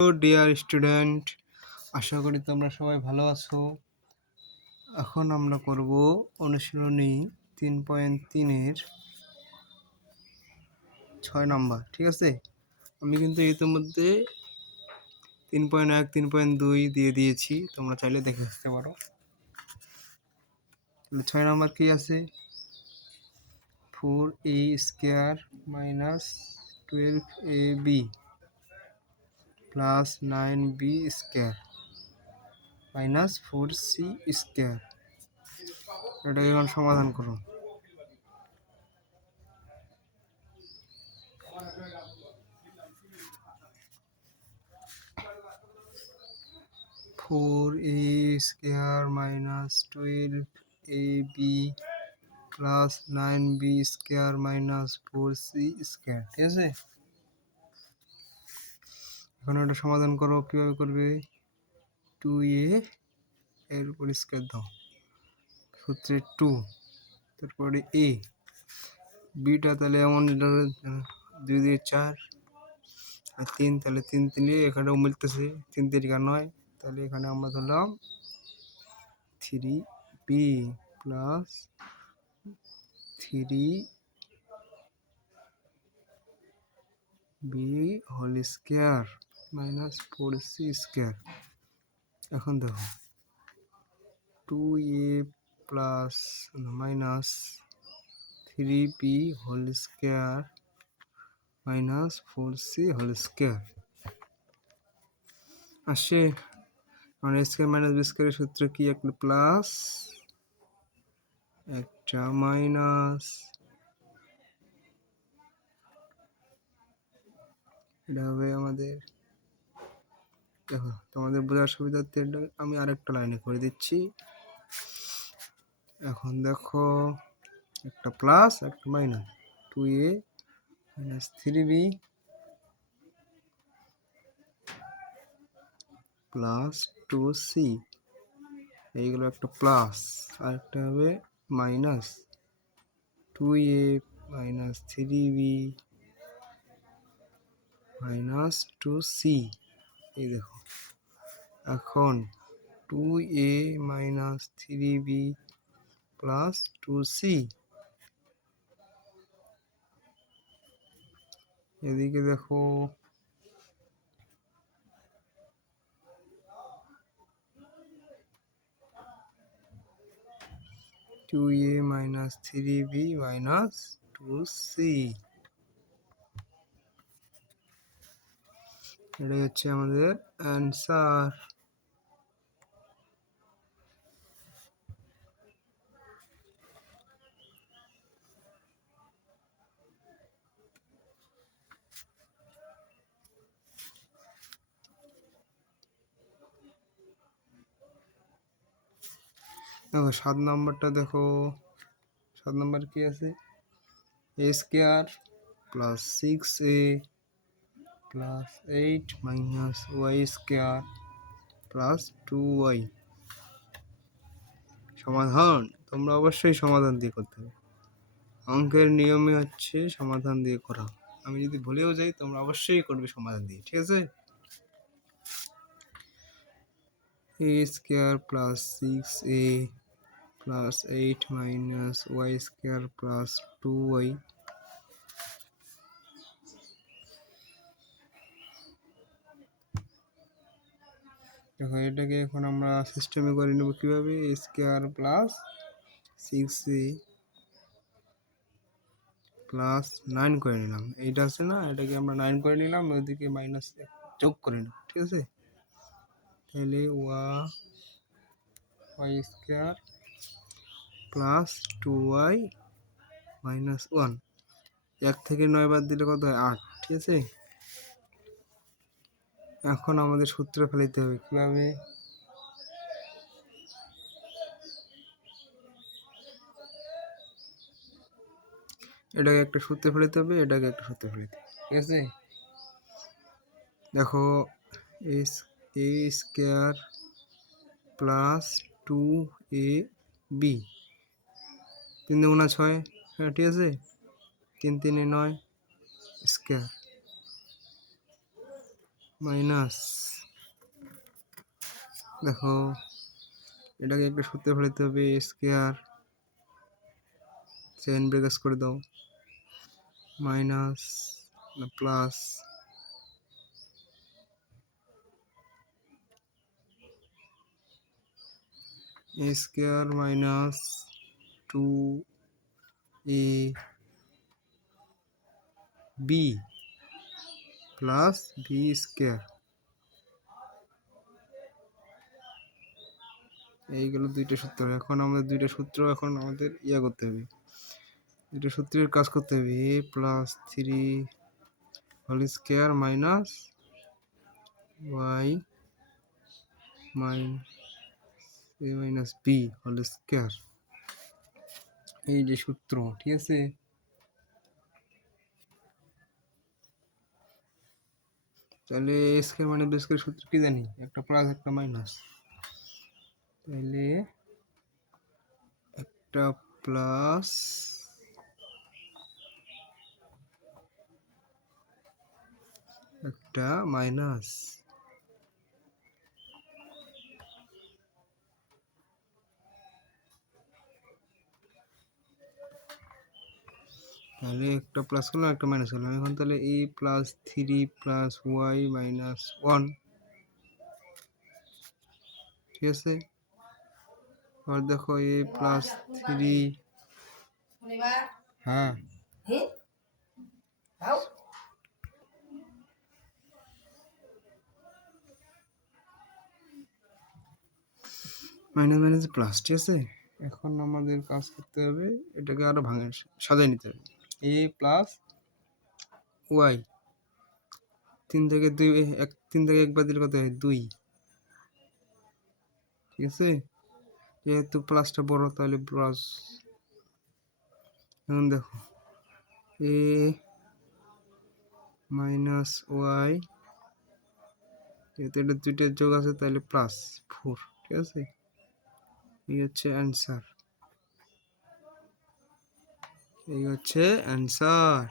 Dear student, আশা করি তোমরা সবাই ভালো আছো। এখন আমরা করব অনুশীলনী 3.3-এর 6 নাম্বার। ঠিক আছে, আমি কিন্তু ইতিমধ্যে 3.1 3.2 দিয়ে দিয়েছি, তোমরা চাইলে দেখে আসতে পারো। 6 নাম্বার কি আছে? 4a square minus 12ab plus 9b square minus 4c square. এটাকে এখন সমাধান করো। Four A square minus 12ab plus 9b square minus 4c square. ঠিক আছে, এখন এটা সমাধান করো। কিভাবে করবে? 2a এর উপর স্কয়ার দাও, সূত্রে 2, তারপরে a বিটা, তাহলে এমন 2 দিয়ে 4 আর 3, তাহলে 3 3 এখানেও মিলতেছে, 3 3 9, তাহলে এখানে আমরা ধরলাম 3b plus 3b whole square minus 4c square. এখন দেখো 2a plus minus 3b whole square minus 4c whole square আসে। আর স্কয়ার মাইনাস বি স্কয়ারের সূত্র কি? একটা প্লাস একটা মাইনাস, এটা হবে আমাদের। দেখো, তোমাদের বোঝার সুবিধার্থে আমি আরেকটা লাইনে করে দিচ্ছি। এখন দেখো, একটা প্লাস একটা minus, 2a minus 3b plus 2c, এইগুলো একটা প্লাস, আর একটা হবে minus 2a minus 3b minus 2c। এই দেখো, এখন 2a minus 3b plus 2c, এদিকে দেখো 2a minus 3b minus 2c, এটাই হচ্ছে আমাদের অ্যান্সার। দেখো 7 নম্বরটা দেখো, 7 নম্বর কি আছে? a square plus 6a plus 8 minus y square plus 2y। সমাধান তোমরা অবশ্যই সমাধান দিয়ে করতে হবে। অঙ্কের নিয়মই হচ্ছে সমাধান দিয়ে করা। আমি যদি ভুলেও যাই, তোমরা অবশ্যই করবে সমাধান দিয়ে। ঠিক আছে, a square plus 6a plus 8 minus y square plus 2y। দেখো, এটাকে এখন আমরা সিস্টেমে করে নেব। কিভাবে? a square plus 6a plus 9 করে নিলাম, এইটা আছে না, এটাকে আমরা 9 করে নিলাম, ওইদিকে মাইনাস যোগ করে নিলাম। ঠিক আছে, তাহলে y square plus 2y minus 1, 1 থেকে 9 বাদ দিলে কত হয়? 8। ঠিক আছে, এখন আমাদের সূত্র ফেলাইতে হবে। কিভাবে? এটাকে একটা সূত্রে ফেলাইতে হবে, এটাকে একটা সূত্রে ফেলাইতে হবে। ঠিক আছে, দেখো a স্কয়ার প্লাস 2ab 3 দুগুণা 6, হ্যাঁ ঠিক আছে, 3 3 9 স্কয়ার মাইনাস, দেখো এটাকে একটা সূত্রে ফেলতে হবে, এ স্কোয়ার চেইন ব্রেকেজ করে দাও, মাইনাস না plus A square minus 2ab plus B square. এইগুলো দুইটা সূত্র। এখন আমাদের দুইটা সূত্র এখন আমাদের করতে হবে, দুটো সূত্রের কাজ করতে হবে। A plus 3 whole square minus Y minus B whole square, এই যে সূত্র, ঠিক আছে। তাহলে এ স্কোয়ার মানে বি স্কোয়ার সূত্র কি জানি, একটা প্লাস একটা মাইনাস, তাহলে একটা প্লাস একটা মাইনাস, তাহলে একটা প্লাস করলাম একটা মাইনাস করলাম। এখন তাহলে এ প্লাস 3 প্লাস ওয়াই মাইনাস 1, ঠিক আছে। আর দেখো এ প্লাস 3, হ্যাঁ মাইনাস মাইনাস প্লাস, ঠিক আছে। এখন আমাদের কাজ করতে হবে, এটাকে আরো সাজাই নিতে হবে। এ প্লাস ওয়াই, 3 থেকে 2 3 থেকে 1 বাদ দিলে কত হয় 2, ঠিক আছে। যেহেতু প্লাসটা বড় তাহলে প্লাস। এখন দেখো এ মাইনাস ওয়াই, যেহেতু এটা দুইটা যোগ আছে তাহলে প্লাস 4, ঠিক আছে। এই হচ্ছে অ্যান্সার, এই হচ্ছে অ্যান্সার।